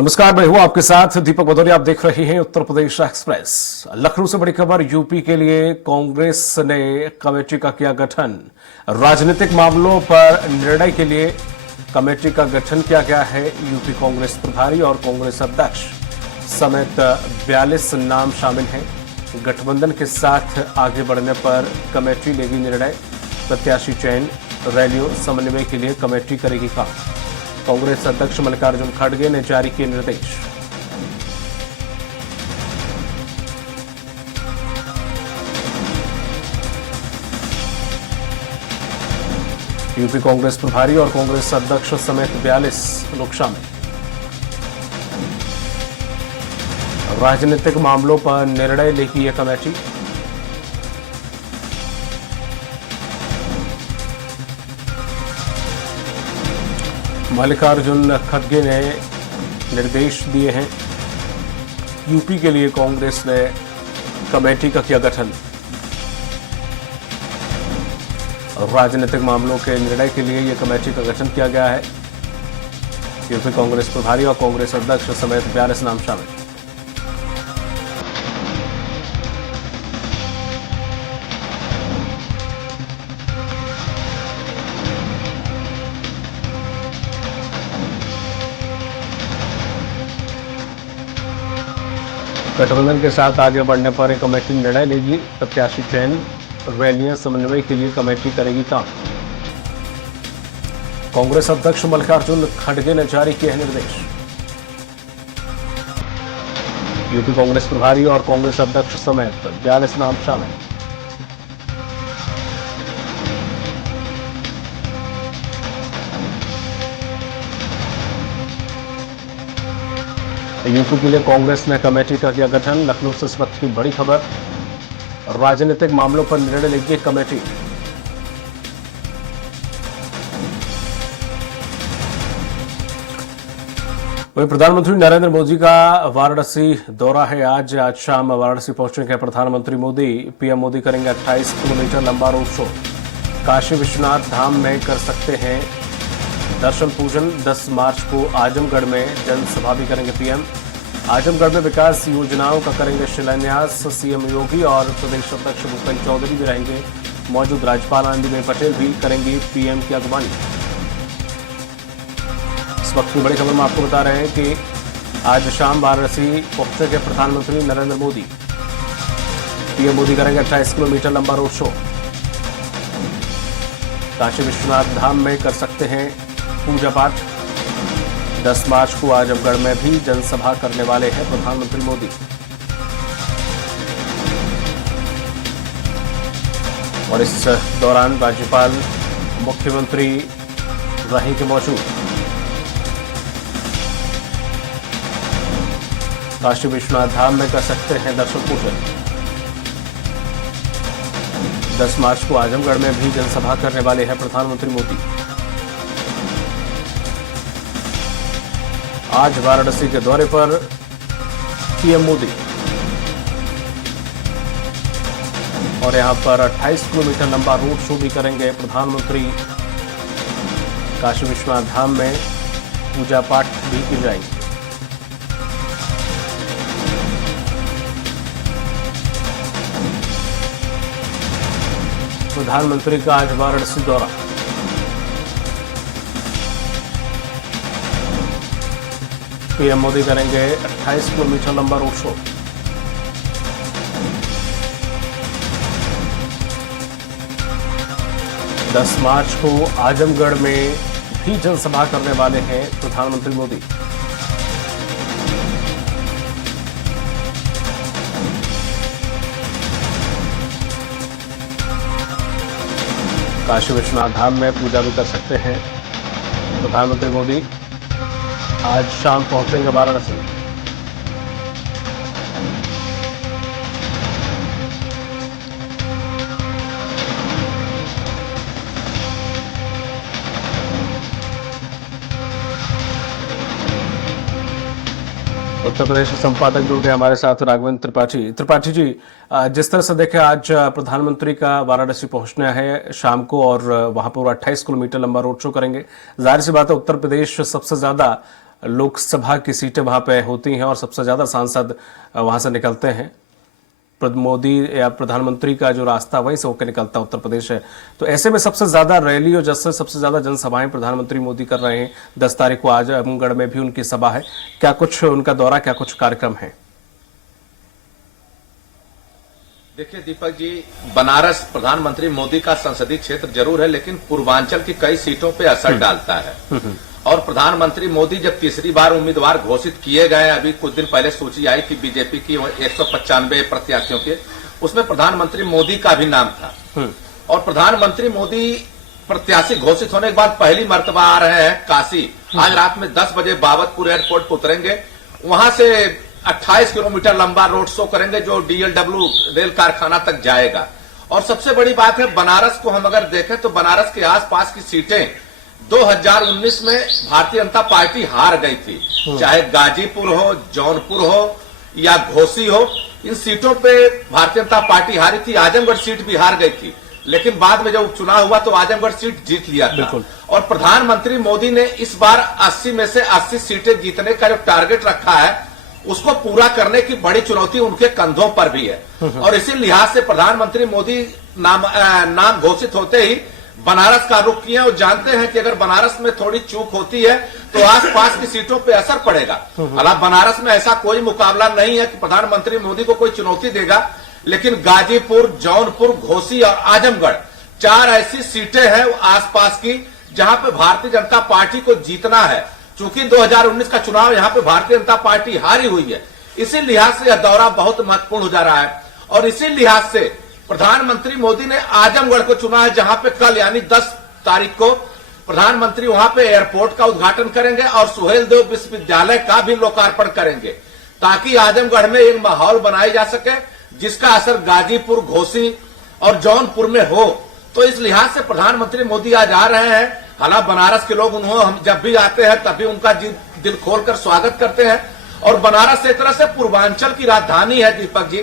नमस्कार, मैं हूं आपके साथ दीपक भदौरिया। आप देख रहे हैं उत्तर प्रदेश एक्सप्रेस। लखनऊ से बड़ी खबर। यूपी के लिए कांग्रेस ने कमेटी का किया गठन। राजनीतिक मामलों पर निर्णय के लिए कमेटी का गठन किया गया है। यूपी कांग्रेस प्रभारी और कांग्रेस अध्यक्ष समेत 42 नाम शामिल हैं। गठबंधन के साथ आगे बढ़ने पर कमेटी लेगी निर्णय। प्रत्याशी चयन, रैलियों, समन्वय के लिए कमेटी करेगी काम। कांग्रेस अध्यक्ष मल्लिकार्जुन खड़गे ने जारी किए निर्देश। यूपी कांग्रेस प्रभारी और कांग्रेस अध्यक्ष समेत 42 लोग शामिल। राजनीतिक मामलों पर निर्णय लेगी यह कमेटी। मल्लिकार्जुन खड़गे ने निर्देश दिए हैं। यूपी के लिए कांग्रेस ने कमेटी का किया गठन। राजनीतिक मामलों के निर्णय के लिए यह कमेटी का गठन किया गया है। यूपी कांग्रेस प्रभारी और कांग्रेस अध्यक्ष समेत 42 नाम शामिल। गठबंधन के साथ आगे बढ़ने पर एक कमेटी निर्णय लेगी। प्रत्याशी चयन, रैलियां, समन्वय के लिए कमेटी करेगी काम। कांग्रेस अध्यक्ष मल्लिकार्जुन खड़गे ने जारी किए हैं निर्देश। यूपी कांग्रेस प्रभारी और कांग्रेस अध्यक्ष समेत 42 नाम शामिल। यूपी के लिए कांग्रेस ने कमेटी का किया गठन। लखनऊ से इस वक्त की बड़ी खबर। राजनीतिक मामलों पर निर्णय लेगी कमेटी। वहीं प्रधानमंत्री नरेंद्र मोदी का वाराणसी दौरा है। आज शाम वाराणसी पहुंचेंगे प्रधानमंत्री मोदी। पीएम मोदी करेंगे 28 किलोमीटर लंबा रोड शो। काशी विश्वनाथ धाम में कर सकते हैं दर्शन पूजन। 10 मार्च को आजमगढ़ में जनसभा भी करेंगे पीएम। आजमगढ़ में विकास योजनाओं का करेंगे शिलान्यास। सीएम योगी और प्रदेश अध्यक्ष भूपेंद्र चौधरी भी रहेंगे मौजूद। राज्यपाल आनंदीबेन पटेल भी करेंगी पीएम की अगवानी। इस वक्त की बड़ी खबर में आपको बता रहे हैं कि आज शाम वाराणसी पहुंचेंगे प्रधानमंत्री नरेंद्र मोदी। पीएम मोदी करेंगे 28 किलोमीटर लंबा रोड शो। काशी विश्वनाथ धाम में कर सकते हैं पूजा पाठ। 10 मार्च को आजमगढ़ में भी जनसभा करने वाले हैं प्रधानमंत्री मोदी। और इस दौरान राज्यपाल, मुख्यमंत्री रहेंगे मौजूद। काशी विश्वनाथ धाम में कर सकते हैं दर्शन पूजन। 10 मार्च को आजमगढ़ में भी जनसभा करने वाले हैं प्रधानमंत्री मोदी। आज वाराणसी के दौरे पर पीएम मोदी और यहां पर 28 किलोमीटर लंबा रोड शो भी करेंगे प्रधानमंत्री। काशी विश्वनाथ धाम में पूजा पाठ भी की जाएगी। प्रधानमंत्री का आज वाराणसी दौरा। पीएम मोदी करेंगे 28 किलोमीटर लंबा रोड शो। दस मार्च को आजमगढ़ में भी जनसभा करने वाले हैं प्रधानमंत्री मोदी। काशी विश्वनाथ धाम में पूजा भी कर सकते हैं प्रधानमंत्री मोदी। आज शाम पहुंचेंगे वाराणसी। उत्तर प्रदेश के संपादक जुड़ गए हमारे साथ राघवेंद्र त्रिपाठी। त्रिपाठी जी, जिस तरह से देखें आज प्रधानमंत्री का वाराणसी पहुंचना है शाम को और वहां पर 28 किलोमीटर लंबा रोड शो करेंगे। जाहिर सी बात है उत्तर प्रदेश सबसे ज्यादा लोकसभा की सीटें वहां पे होती हैं और सबसे ज्यादा सांसद वहां से निकलते हैं। मोदी या प्रधानमंत्री का जो रास्ता वहीं से होकर निकलता उत्तर प्रदेश है। तो ऐसे में सबसे ज्यादा रैली और जैसे सबसे ज्यादा जनसभाएं प्रधानमंत्री मोदी कर रहे हैं। 10 तारीख को आजमगढ़ में भी उनकी सभा है। क्या कुछ उनका दौरा, क्या कुछ कार्यक्रम है? देखिए दीपक जी, बनारस प्रधानमंत्री मोदी का संसदीय क्षेत्र जरूर है, लेकिन पूर्वांचल की कई सीटों पे असर डालता है। और प्रधानमंत्री मोदी जब तीसरी बार उम्मीदवार घोषित किए गए, अभी कुछ दिन पहले सूची आई थी बीजेपी की 195 प्रत्याशियों के, उसमें प्रधानमंत्री मोदी का भी नाम था। और प्रधानमंत्री मोदी प्रत्याशी घोषित होने के बाद पहली मर्तबा आ रहे हैं काशी। आज रात में 10 बजे बाबतपुर एयरपोर्ट पर उतरेंगे, वहां से 28 किलोमीटर लंबा रोड शो करेंगे जो DLW रेल कारखाना तक जाएगा। और सबसे बड़ी बात है, बनारस को हम अगर देखें तो बनारस के आसपास की सीटें 2019 में भारतीय जनता पार्टी हार गई थी। चाहे गाजीपुर हो, जौनपुर हो या घोसी हो, इन सीटों पे भारतीय जनता पार्टी हारी थी। आजमगढ़ सीट भी हार गई थी, लेकिन बाद में जब उपचुनाव हुआ तो आजमगढ़ सीट जीत लिया था। और प्रधानमंत्री मोदी ने इस बार 80 में से 80 सीटें जीतने का जो टारगेट रखा है, उसको पूरा करने की बड़ी चुनौती उनके कंधों पर भी है। और इसी लिहाज से प्रधानमंत्री मोदी नाम घोषित होते ही बनारस का रुख किया और जानते हैं कि अगर बनारस में थोड़ी चूक होती है तो आसपास की सीटों पे असर पड़ेगा। हालांकि बनारस में ऐसा कोई मुकाबला नहीं है कि प्रधानमंत्री मोदी को कोई चुनौती देगा, लेकिन गाजीपुर, जौनपुर, घोसी और आजमगढ़ 4 ऐसी सीटें हैं आसपास की जहां पे भारतीय जनता पार्टी को जीतना है। चूंकि 2019 का चुनाव यहां पे भारतीय जनता पार्टी हारी हुई है, इसी लिहाज से यह दौरा बहुत महत्वपूर्ण हो जा रहा है। और इसी लिहाज से प्रधानमंत्री मोदी ने आजमगढ़ को चुना है, जहां पे कल यानी 10 तारीख को प्रधानमंत्री वहां पे एयरपोर्ट का उद्घाटन करेंगे और सुहेलदेव विश्वविद्यालय का भी लोकार्पण करेंगे, ताकि आजमगढ़ में एक माहौल बनाया जा सके जिसका असर गाजीपुर, घोसी और जौनपुर में हो। तो इस लिहाज से प्रधानमंत्री मोदी आज आ रहे हैं। हालांकि बनारस के लोग हम जब भी आते हैं तभी उनका दिल खोलकर स्वागत करते हैं। और बनारस एक तरह से पूर्वांचल की राजधानी है दीपक जी।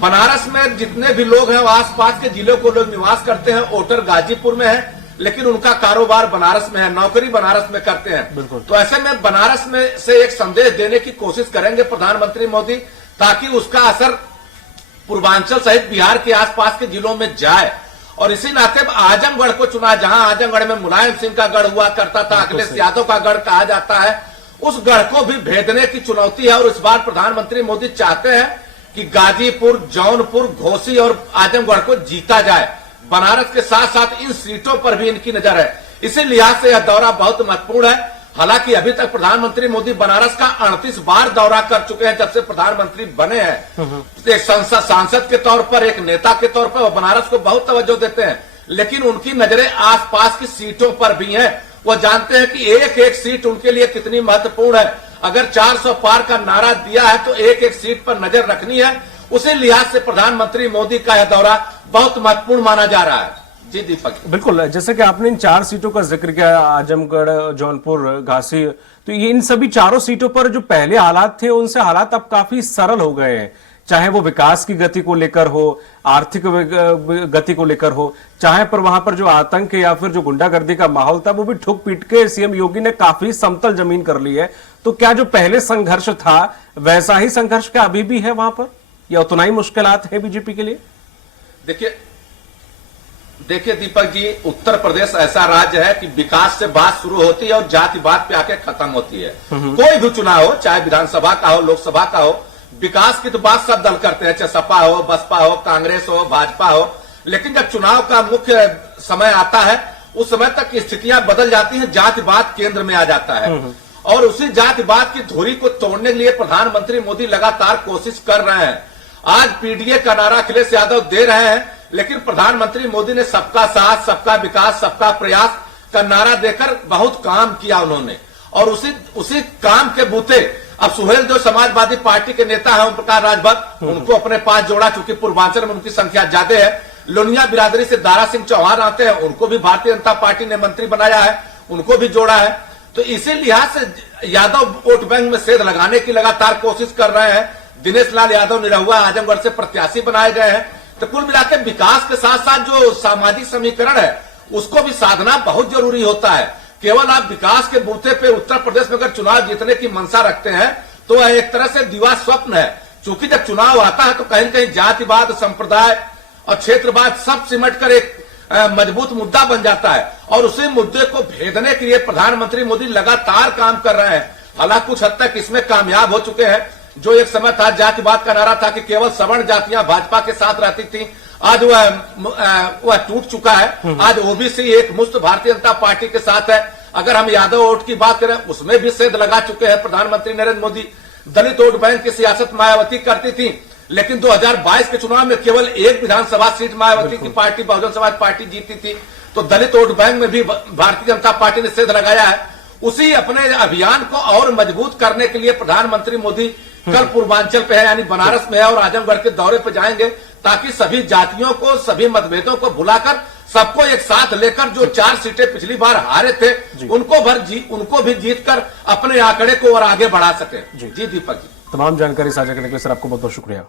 बनारस में जितने भी लोग हैं वो आसपास के जिलों को लोग निवास करते हैं। वोटर गाजीपुर में है, लेकिन उनका कारोबार बनारस में है, नौकरी बनारस में करते हैं। तो ऐसे में बनारस में से एक संदेश देने की कोशिश करेंगे प्रधानमंत्री मोदी, ताकि उसका असर पूर्वांचल सहित बिहार के आसपास के जिलों में जाए। और इसी नाते आजमगढ़ को चुना, जहां आजमगढ़ में मुलायम सिंह का गढ़ हुआ करता था, अखिलेश यादव का गढ़ कहा जाता है, उस गढ़ को भी भेदने की चुनौती है। और इस बार प्रधानमंत्री मोदी चाहते हैं कि गाजीपुर, जौनपुर, घोसी और आजमगढ़ को जीता जाए। बनारस के साथ साथ इन सीटों पर भी इनकी नजर है। इसी लिहाज से यह दौरा बहुत महत्वपूर्ण है। हालांकि अभी तक प्रधानमंत्री मोदी बनारस का 38 बार दौरा कर चुके हैं जब से प्रधानमंत्री बने हैं। एक सांसद के तौर पर, एक नेता के तौर पर वो बनारस को बहुत तवज्जो देते हैं, लेकिन उनकी नजरें आसपास की सीटों पर भी हैं। वो जानते हैं कि एक एक सीट उनके लिए कितनी महत्वपूर्ण है। अगर 400 पार का नारा दिया है तो एक एक सीट पर नजर रखनी है। उसी लिहाज से प्रधानमंत्री मोदी का यह दौरा बहुत महत्वपूर्ण माना जा रहा है। जी दीपक, बिल्कुल, जैसे कि आपने इन 4 सीटों का जिक्र किया, आजमगढ़, जौनपुर, घासी, तो ये इन सभी 4 सीटों पर जो पहले हालात थे उनसे हालात अब काफी सरल हो गए हैं। चाहे वो विकास की गति को लेकर हो, आर्थिक गति को लेकर हो, चाहे पर वहां पर जो आतंक या फिर जो गुंडागर्दी का माहौल था वो भी ठुक पीट के सीएम योगी ने काफी समतल जमीन कर ली है। तो क्या जो पहले संघर्ष था वैसा ही संघर्ष क्या अभी भी है वहां पर, या उतना ही मुश्किलात है बीजेपी के लिए? देखिए दीपक जी, उत्तर प्रदेश ऐसा राज्य है कि विकास से बात शुरू होती है और जातिवाद पे आके खत्म होती है। कोई भी चुनाव हो, चाहे विधानसभा का हो, लोकसभा का हो, विकास की तो बात सब दल करते हैं, चाहे सपा हो, बसपा हो, कांग्रेस हो, भाजपा हो। लेकिन जब चुनाव का मुख्य समय आता है, उस समय तक स्थितियां बदल जाती हैं, जातिवाद केंद्र में आ जाता है। और उसी जातिवाद की धुरी को तोड़ने के लिए प्रधानमंत्री मोदी लगातार कोशिश कर रहे हैं। आज पीडीए का नारा अखिलेश यादव दे रहे हैं, लेकिन प्रधानमंत्री मोदी ने सबका साथ, सबका विकास, सबका प्रयास का नारा देकर बहुत काम किया उन्होंने। और उसी काम के बूते अब सुहेल जो समाजवादी पार्टी के नेता है, ओम प्रकाश राजभर, उनको अपने पास जोड़ा, चूंकि पूर्वांचल में उनकी संख्या ज्यादा है। लोनिया बिरादरी से दारा सिंह चौहान आते हैं, उनको भी भारतीय जनता पार्टी ने मंत्री बनाया है, उनको भी जोड़ा है। तो इसी लिहाज से यादव वोट बैंक में सेध लगाने की लगातार कोशिश कर रहे हैं। दिनेश लाल यादव निरहुआ आजमगढ़ से प्रत्याशी बनाए गए हैं। तो कुल मिलाकर विकास के साथ साथ जो सामाजिक समीकरण है उसको भी साधना बहुत जरूरी होता है। केवल आप विकास के बूते पे उत्तर प्रदेश में अगर चुनाव जीतने की मंशा रखते हैं तो यह एक तरह से दीवा स्वप्न है। क्योंकि जब चुनाव आता है तो कहीं न कहीं जातिवाद, संप्रदाय और क्षेत्रवाद सब सिमट कर एक मजबूत मुद्दा बन जाता है और उसी मुद्दे को भेदने के लिए प्रधानमंत्री मोदी लगातार काम कर रहे हैं। हालांकि कुछ हद तक इसमें कामयाब हो चुके हैं। जो एक समय था जातिवाद का नारा था कि केवल सवर्ण जातियां भाजपा के साथ रहती थी, आज वह टूट चुका है। आज ओबीसी एक मुश्त भारतीय जनता पार्टी के साथ है। अगर हम यादव वोट की बात करें उसमें भी सेध लगा चुके हैं प्रधानमंत्री नरेंद्र मोदी। दलित वोट बैंक की सियासत मायावती करती थी, लेकिन 2022 के चुनाव में केवल एक विधानसभा सीट मायावती की पार्टी बहुजन समाज पार्टी जीती थी। तो दलित वोट बैंक में भी भारतीय जनता पार्टी ने सेध लगाया है। उसी अपने अभियान को और मजबूत करने के लिए प्रधानमंत्री मोदी कल पूर्वांचल पे है, यानी बनारस में है और आजमगढ़ के दौरे पे जाएंगे, ताकि सभी जातियों को, सभी मतभेदों को भुलाकर सबको एक साथ लेकर जो 4 सीटें पिछली बार हारे थे उनको भी जीत कर अपने आंकड़े को और आगे बढ़ा सके। जी दीपक जी, तमाम जानकारी साझा करने के लिए सर आपको बहुत बहुत शुक्रिया।